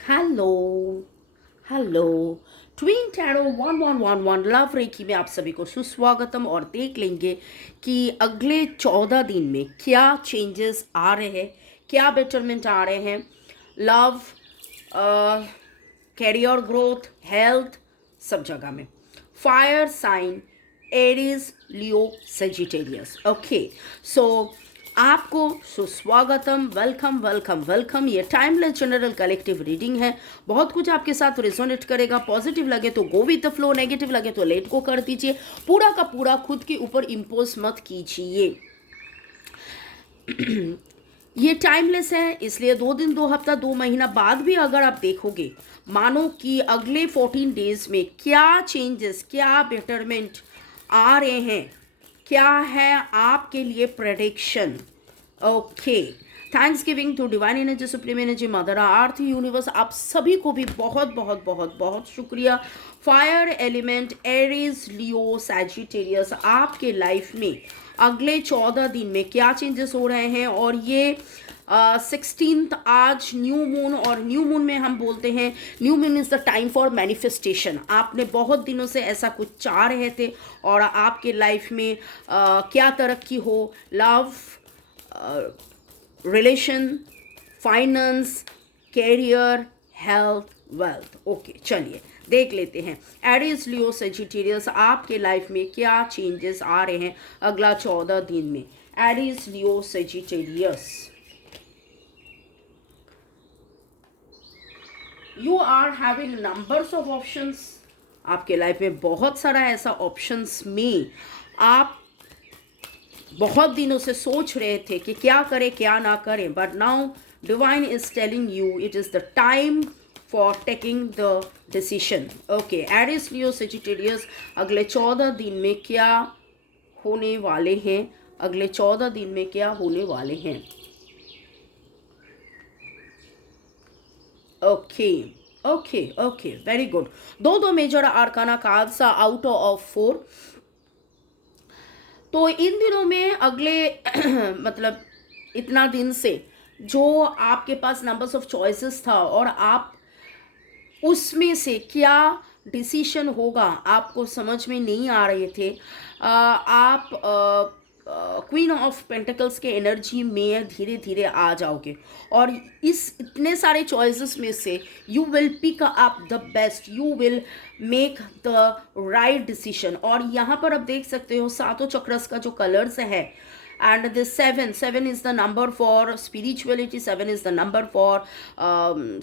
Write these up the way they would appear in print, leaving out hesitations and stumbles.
Hello hello. Twin tarot 1111 love reiki में आप सभी को सुस्वागतम। और देख लेंगे कि अगले 14 दिन में क्या चेंजेस आ रहे हैं, क्या बेटरमेंट आ रहे हैं। लव, कैरियर ग्रोथ, हेल्थ, सब जगह में। Fire sign Aries, Leo, Sagittarius. Okay, सो आपको सुस्वागतम, वेलकम वेलकम वेलकम। ये टाइमलेस जनरल कलेक्टिव रीडिंग है। बहुत कुछ आपके साथ रिजोनेट करेगा। पॉजिटिव लगे तो go with the flow, negative लगे तो लेट गो कर दीजिए। पूरा का पूरा खुद के ऊपर इम्पोज मत कीजिए। ये टाइमलेस है, इसलिए 2 दिन, 2 हफ्ता, 2 महीना बाद भी अगर आप देखोगे, मानो कि अगले 14 डेज में क्या चेंजेस, क्या बेटरमेंट आ रहे हैं, क्या है आपके लिए prediction. Okay, thanks giving to divine energy, supreme energy, mother earth, universe, आप सभी को भी बहुत बहुत बहुत बहुत शुक्रिया। Fire element Aries, Leo, Sagittarius, आपके लाइफ में अगले 14 दिन में क्या चेंजेस हो रहे हैं। और ये 16th आज न्यू मून, और न्यू मून में हम बोलते हैं new moon is the time for manifestation. आपने बहुत दिनों से ऐसा कुछ चाह रहे थे और आपके लाइफ में क्या तरक्की हो, love, relation, finance, career, health, wealth. Okay, चलिए देख लेते हैं एरीज, लियो, सेजिटेरियस, आपके लाइफ में क्या चेंजेस आ रहे हैं अगला 14 दिन में। Aries, Leo, Sagittarius, you are having numbers of options. आपके लाइफ में बहुत सारा ऐसा ऑप्शंस में आप बहुत दिनों से सोच रहे थे कि क्या करें क्या ना करें, but now divine is telling you it is the time for taking the decision. Okay, Aries, Leo, Sagittarius, अगले 14 दिन में क्या होने वाले हैं, अगले 14 दिन में क्या होने वाले हैं। Okay okay okay, very good. दो major arcana cards out of 4। तो इन दिनों में अगले मतलब इतना दिन से जो आपके पास नंबर्स ऑफ चॉइसेस था और आप उसमें से क्या डिसीशन होगा आपको समझ में नहीं आ रहे थे। आप क्वीन ऑफ पेंटिकल्स के एनर्जी में धीरे धीरे आ जाओगे और इस इतने सारे चॉइसेस में से you will pick up the best, you will make the right decision. और यहाँ पर आप देख सकते हो सातों चक्रस का जो कलर्स है, and the seven is the number for spirituality, seven is the number for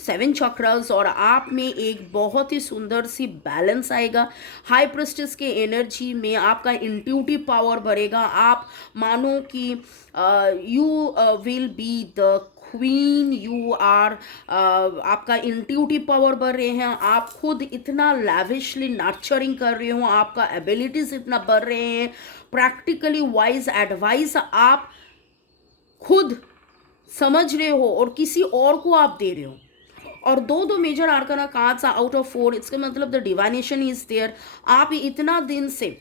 seven chakras। और आप में एक बहुत ही सुंदर सी बैलेंस आएगा। हाई प्रेस्टिस के एनर्जी में आपका इंट्यूटिव पावर बढ़ेगा। आप मानो कि you will be the queen, you are, आपका इंट्यूटिव पावर बढ़ रहे हैं, आप खुद इतना लैविशली नर्चरिंग कर रहे हो, आपका एबिलिटीज इतना बढ़ रहे हैं। प्रैक्टिकली वाइज एडवाइस आप खुद समझ रहे हो और किसी और को आप दे रहे हो। और दो major arcana cards out of 4, इसका मतलब द डिवाइनेशन इज देयर। आप इतना दिन से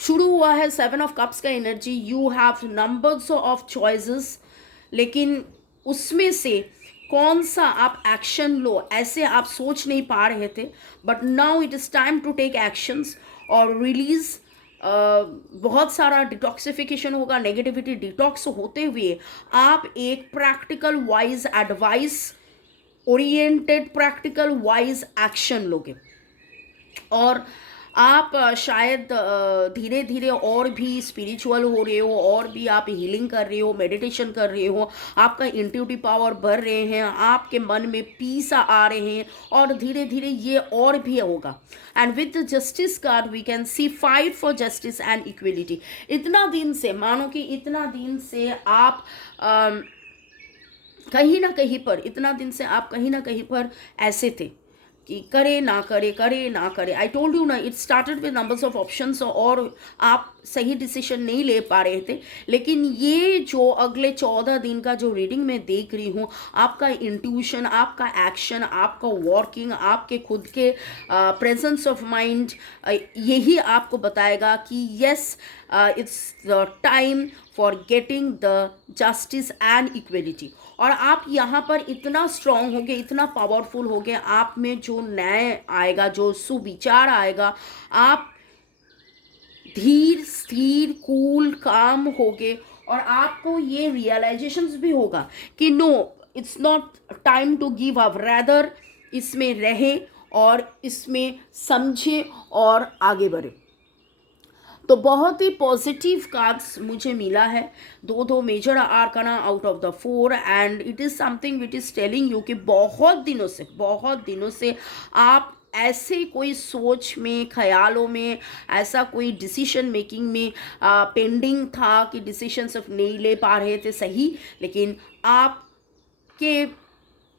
शुरू हुआ है 7 ऑफ कप्स का energy, you have numbers of choices, लेकिन उसमें से कौन सा आप एक्शन लो ऐसे आप सोच नहीं पा रहे थे। But now it is time to take actions और रिलीज। बहुत सारा डिटॉक्सिफिकेशन होगा, नेगेटिविटी डिटॉक्स होते हुए आप एक practical wise advice oriented, practical wise action लोगे। और आप शायद धीरे धीरे और भी स्पिरिचुअल हो रहे हो, और भी आप हीलिंग कर रहे हो, मेडिटेशन कर रहे हो, आपका इंट्यूटिव पावर बढ़ रहे हैं, आपके मन में पीस आ रहे हैं, और धीरे धीरे ये और भी होगा। And with the justice card we can see fight for justice and equality. इतना दिन से, मानो कि इतना दिन से आप कहीं ना कहीं पर, इतना दिन से आप कहीं ना कहीं पर ऐसे थे कि करे ना करे, करे ना करे। आई टोल्ड यू ना, it started with numbers of options, और आप सही डिसीजन नहीं ले पा रहे थे, लेकिन ये जो अगले 14 दिन का जो रीडिंग मैं देख रही हूँ, आपका इंट्यूशन, आपका एक्शन, आपका वर्किंग, आपके खुद के प्रेजेंस ऑफ माइंड, यही आपको बताएगा कि yes, it's the time for getting the justice and equality. और आप यहाँ पर इतना स्ट्रांग हो गए, इतना पावरफुल हो गए, आप में जो न्याय आएगा, जो सुविचार आएगा, आप धीर स्थिर कूल काम होगे, और आपको ये रियलाइजेशंस भी होगा कि no, it's not time to give up, rather इसमें रहे और इसमें समझे और आगे बढ़े। तो बहुत ही पॉजिटिव कार्ड्स मुझे मिला है, दो major arcana out of the 4, and it is something which is telling you कि बहुत दिनों से आप ऐसे कोई सोच में, ख्यालों में, ऐसा कोई डिसीजन मेकिंग में पेंडिंग था कि डिसीजन सिर्फ नहीं ले पा रहे थे सही, लेकिन आपके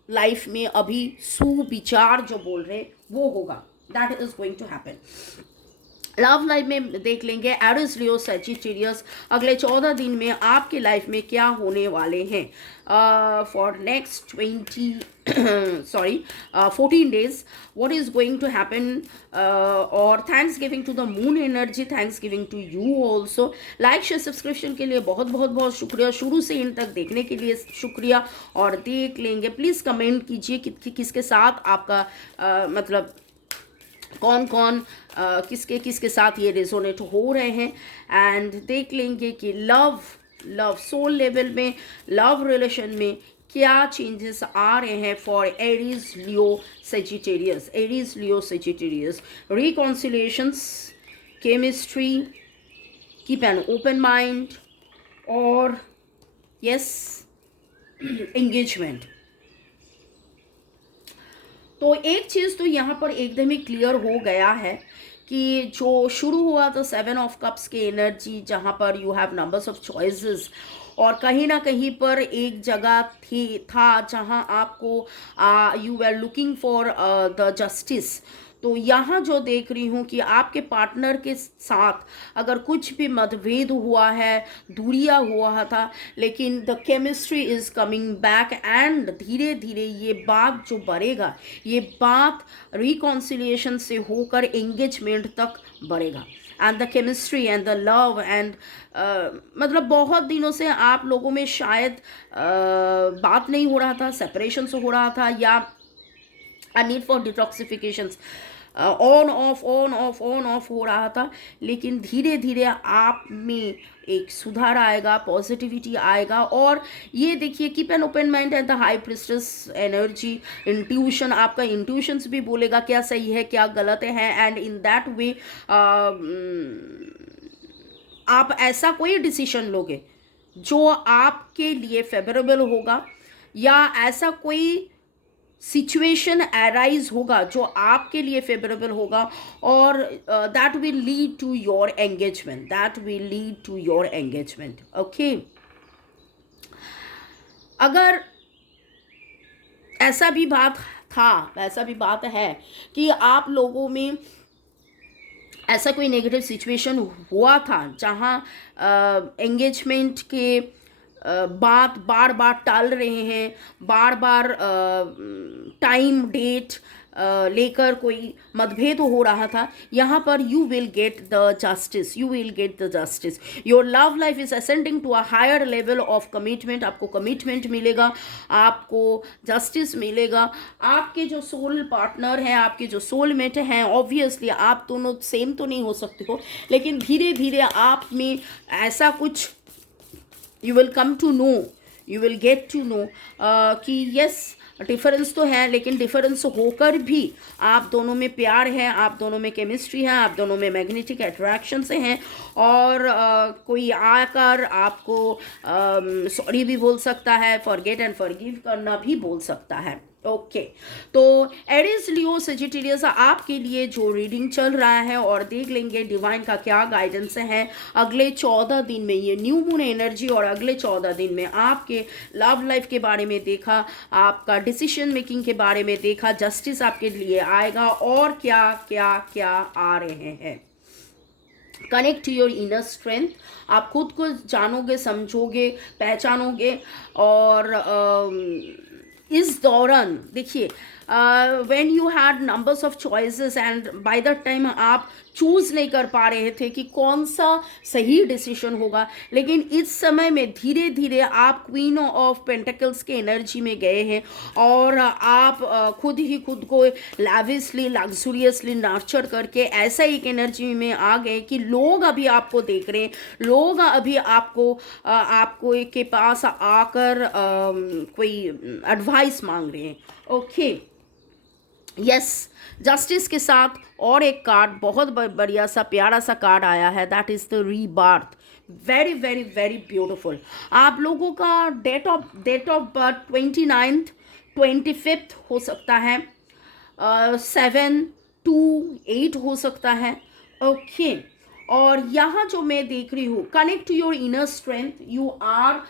लाइफ में अभी सुविचार जो बोल रहे वो होगा, that is going to happen. Love life में देख लेंगे एरिस, लियो, सजिटेरियस, अगले 14 दिन में आपके लाइफ में क्या होने वाले हैं for next 14 days, what is going to happen. और thanks giving to the moon energy, thanks giving to you also. Like share subscription के लिए बहुत बहुत बहुत शुक्रिया, शुरू से इन तक देखने के लिए शुक्रिया। और देख लेंगे, प्लीज़ कमेंट कीजिए कि किसके साथ आपका मतलब कौन कौन किसके साथ ये रेजोनेट हो रहे हैं। एंड देख लेंगे कि लव सोल लेवल में, लव रिलेशन में क्या चेंजेस आ रहे हैं for Aries, Leo, Sagittarius, Aries, Leo, Sagittarius. Reconciliations, chemistry, keep an open mind, और यस, एंगेजमेंट। तो एक चीज़ तो यहाँ पर एकदम ही क्लियर हो गया है कि जो शुरू हुआ तो 7 ऑफ कप्स की एनर्जी, जहाँ पर you have numbers of choices, और कहीं ना कहीं पर एक जगह था जहाँ आपको you are looking for the justice. तो यहाँ जो देख रही हूँ कि आपके पार्टनर के साथ अगर कुछ भी मतभेद हुआ है, दूरिया हुआ था, लेकिन the chemistry is coming back, and धीरे धीरे ये बात जो बढ़ेगा, ये बात रिकॉन्सिलिएशन से होकर एंगेजमेंट तक बढ़ेगा। And the chemistry and the love and मतलब बहुत दिनों से आप लोगों में शायद बात नहीं हो रहा था, सेपरेशन से हो रहा था, या a need for detoxifications, on off हो रहा था, लेकिन धीरे धीरे आप में एक सुधार आएगा, पॉजिटिविटी आएगा। और ये देखिए, keep an open mind and the high priestess energy, intuition, आपका इंट्यूशंस भी बोलेगा क्या सही है क्या गलत है, एंड इन दैट वे आप ऐसा कोई डिसीजन लोगे जो आपके लिए फेवरेबल होगा, या ऐसा कोई सिचुएशन अराइज होगा जो आपके लिए फेवरेबल होगा, और that will lead to your engagement, okay. अगर ऐसा भी बात है कि आप लोगों में ऐसा कोई नेगेटिव सिचुएशन हुआ था जहाँ एंगेजमेंट के बात बार बार टाल रहे हैं, बार बार टाइम डेट लेकर कोई मतभेद हो रहा था, यहाँ पर you will get the justice. Your love life is ascending to a higher level of commitment. आपको कमिटमेंट मिलेगा, आपको जस्टिस मिलेगा। आपके जो सोल पार्टनर हैं, आपके जो सोलमेट हैं, ऑब्वियसली आप दोनों सेम तो नहीं हो सकते हो, लेकिन धीरे धीरे आप में ऐसा कुछ you will get to know कि yes, डिफरेंस तो है, लेकिन डिफरेंस होकर भी आप दोनों में प्यार है, आप दोनों में केमिस्ट्री है, आप दोनों में मैग्नेटिक अट्रैक्शन से हैं, और कोई आकर आपको सॉरी भी बोल सकता है, फॉरगेट एंड फॉरगिव करना भी बोल सकता है, ओके। तो एरीज, लियो, सेजिटेरियस आपके लिए जो रीडिंग चल रहा है, और देख लेंगे डिवाइन का क्या गाइडेंस है अगले 14 दिन में, ये न्यू मून एनर्जी, और अगले 14 दिन में आपके लव लाइफ के बारे में देखा, आपका डिसीजन मेकिंग के बारे में देखा, जस्टिस आपके लिए आएगा, और क्या क्या क्या आ रहे हैं। Connect to your inner strength. आप खुद को जानोगे, समझोगे, पहचानोगे। और इस दौरान देखिए, when you had numbers of choices and by the time आप चूज नहीं कर पा रहे थे कि कौन सा सही डिसीजन होगा, लेकिन इस समय में धीरे धीरे आप क्वीन ऑफ पेंटिकल्स के एनर्जी में गए हैं और आप खुद ही खुद को लैविशली, लग्जूरियसली नर्चर करके ऐसा एक एनर्जी में आ गए कि लोग अभी आपको देख रहे हैं, लोग अभी आपको के पास आकर कोई एडवाइस मांग रहे हैं। ओके, यस, जस्टिस के साथ और एक कार्ड, बहुत बढ़िया सा प्यारा सा कार्ड आया है, that is the rebirth. Very very very beautiful. आप लोगों का date of birth 29th 25th हो सकता है, 7 to 8 हो सकता है। ओके, और यहाँ जो मैं देख रही हूँ, connect to your inner strength, you are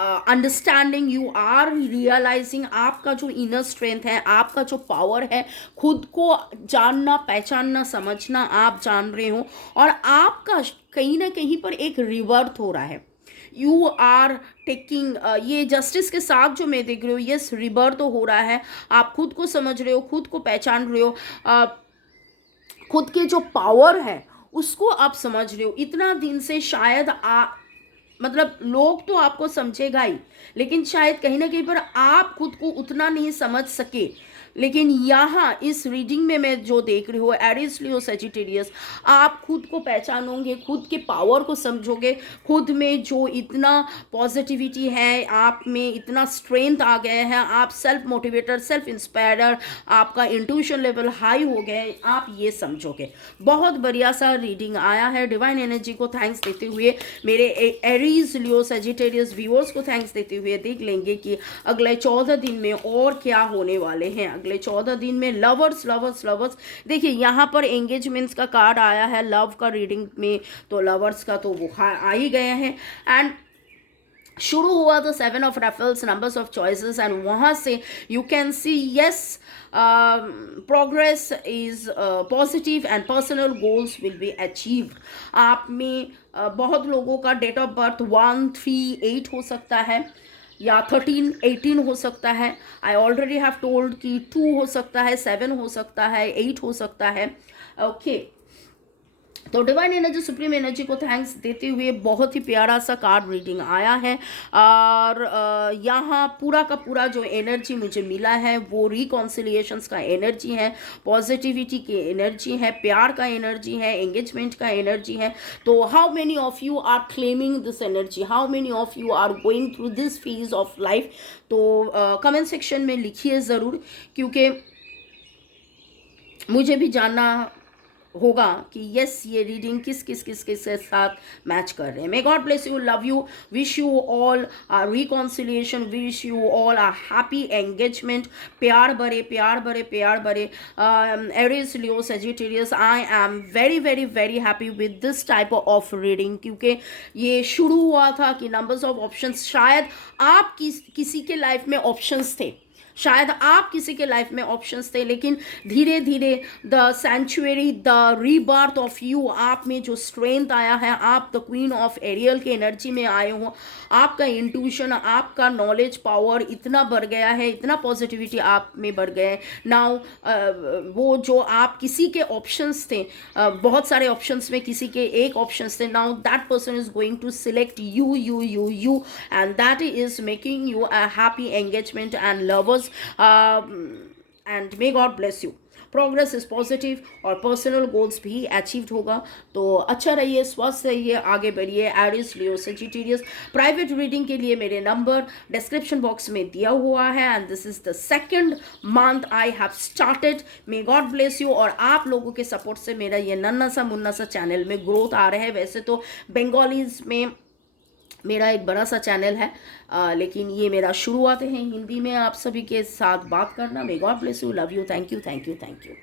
understanding, you are realising, आपका जो इनर स्ट्रेंथ है, आपका जो पावर है, खुद को जानना, पहचानना, समझना आप जान रहे हो, और आपका कहीं ना कहीं पर एक रिवर्थ हो रहा है। यू आर टेकिंग, ये जस्टिस के साथ जो मैं देख रही हूँ, यस, रिबर्थ हो रहा है। आप खुद को समझ रहे हो, खुद को पहचान रहे हो, खुद के जो पावर है उसको आप समझ रहे हो। इतना दिन से शायद मतलब लोग तो आपको समझेगा ही, लेकिन शायद कहीं ना कहीं पर आप खुद को उतना नहीं समझ सके। लेकिन यहाँ इस रीडिंग में मैं जो देख रही हूँ, एरीज, लियो, सजिटेरियस, आप खुद को पहचानोगे, खुद के पावर को समझोगे, खुद में जो इतना पॉजिटिविटी है, आप में इतना स्ट्रेंथ आ गया है, आप सेल्फ मोटिवेटर, सेल्फ इंस्पायरर, आपका इंट्यूशन लेवल हाई हो गया है, आप ये समझोगे। बहुत बढ़िया सा रीडिंग आया है। डिवाइन एनर्जी को थैंक्स देते हुए, मेरे एरीज, लियो, सजिटेरियस व्यूअर्स को थैंक्स देते हुए देख लेंगे कि अगले 14 दिन में और क्या होने वाले हैं। अगले 14 दिन में लवर्स लवर्स लवर्स, देखिए यहाँ पर एंगेजमेंट्स का कार्ड आया है लव का रीडिंग में, तो लवर्स का तो वो आ ही गए हैं। एंड शुरू हुआ तो 7 of Raffles, numbers of choices, and वहाँ से you can see yes, progress is positive and personal goals will be achieved. आप में बहुत लोगों का डेट ऑफ बर्थ 1, 3, 8 हो सकता है, या 13, 18 हो सकता है। आई ऑलरेडी हैव टोल्ड कि 2 हो सकता है, 7 हो सकता है, 8 हो सकता है। ओके, तो डिवाइन एनर्जी, सुप्रीम एनर्जी को थैंक्स देते हुए बहुत ही प्यारा सा कार्ड रीडिंग आया है। और यहाँ पूरा का पूरा जो एनर्जी मुझे मिला है वो रिकॉन्सिलिएशंस का एनर्जी है, पॉजिटिविटी की एनर्जी है, प्यार का एनर्जी है, एंगेजमेंट का एनर्जी है। तो how many of you are claiming this energy, how many of you are going through this phase of life? तो कमेंट सेक्शन में लिखिए ज़रूर, क्योंकि मुझे भी जानना होगा कि यस, ये रीडिंग किस किस किस किस के साथ मैच कर रहे हैं। May God bless you, love you, wish you all a reconciliation, wish you all a happy engagement. प्यार भरे, प्यार भरे, प्यार भरे। Aries, Leo, Sagittarius, I am very very very happy with this type of reading, क्योंकि ये शुरू हुआ था कि नंबर्स ऑफ ऑप्शंस, शायद आप किसी के लाइफ में ऑप्शंस थे, शायद आप किसी के लाइफ में ऑप्शंस थे, लेकिन धीरे धीरे the century, the rebirth of you, आप में जो स्ट्रेंथ आया है, आप द क्वीन ऑफ एरियल के एनर्जी में आए हो, आपका इंट्यूशन, आपका नॉलेज पावर इतना बढ़ गया है, इतना पॉजिटिविटी आप में बढ़ गया है। नाउ वो जो आप किसी के ऑप्शंस थे, बहुत सारे ऑप्शंस में किसी के एक ऑप्शंस थे, now that person is going to select you you you you, and that is making you a happy engagement and lovers. And may God bless you. Progress is positive और personal goals भी achieved होगा। तो अच्छा रहिए, स्वस्थ रहिए, आगे बढ़िए। एरीज, लियो, सजिटेरियस। प्राइवेट रीडिंग के लिए मेरे नंबर डिस्क्रिप्शन बॉक्स में दिया हुआ है, and this is the second month I have started. May God bless you. और आप लोगों के सपोर्ट से मेरा ये नन्ना सा मुन्ना सा चैनल में ग्रोथ आ रहा है। वैसे तो बंगालीज में मेरा एक बड़ा सा चैनल है, लेकिन ये मेरा शुरुआत है हिंदी में आप सभी के साथ बात करना। मे God bless you, love you, thank you, thank you, thank you.